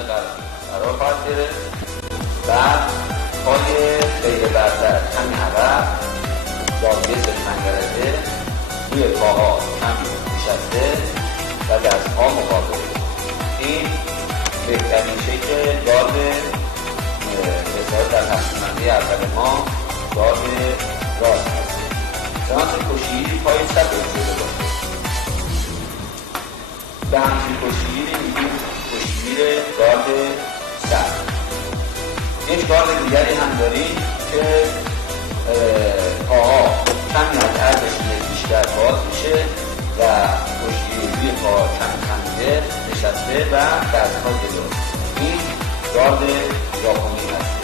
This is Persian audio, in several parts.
زمینه قرار خواهد گرفت. بعد پای غیر برتر کمی عقب زاویه 35 درجه روی پاها کمی نشسته و دستها مقابل. این بهترین شکل گارد بسیار در تصمیم‌بندی اول ما گارد راست هست. سمت کشیگیری پای سر جلو باشه. به همچین کشیگیری میگیم کشیگیر گارد سر. یک گارد دیگری هم داریم که پاها کمی از عرضش بیشتر باز میشه و کشیگیری روی پا کمی خمیده نشسته و دستها جلو. این گارد ژاپنی هست.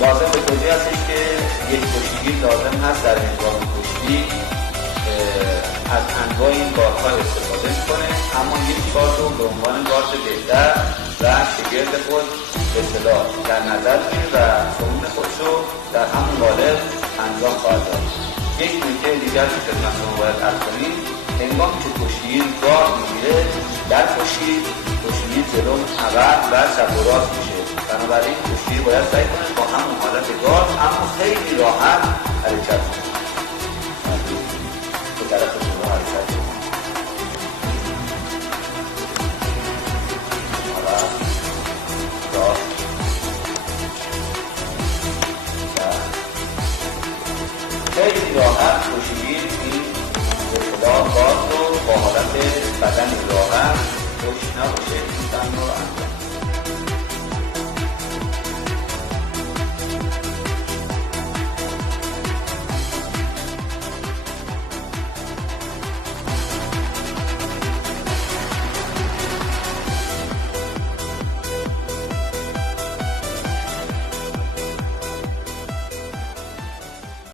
لازم به توضیح هستش که یک کشیگیر لازم هست در هنگام کشتی از انواع این گاردها استفاده کنه، اما یک گارد رو به عنوان گارد بهتر و شگرد خود به اصطلاح در نظر میگیره و فرون خودش رو در همون قالب انجام خواهد داد. یک نکته دیگر که خدمت شما باید عرض کنیم، هنگامی که کشتیگیر گارد میگیره در کشتیگیر جلو عقب و چپ و راست میشه. بنابراین کشتیگیر باید سعی کنه با همون حالت گارد اما خیلی راحت حرکت کنه.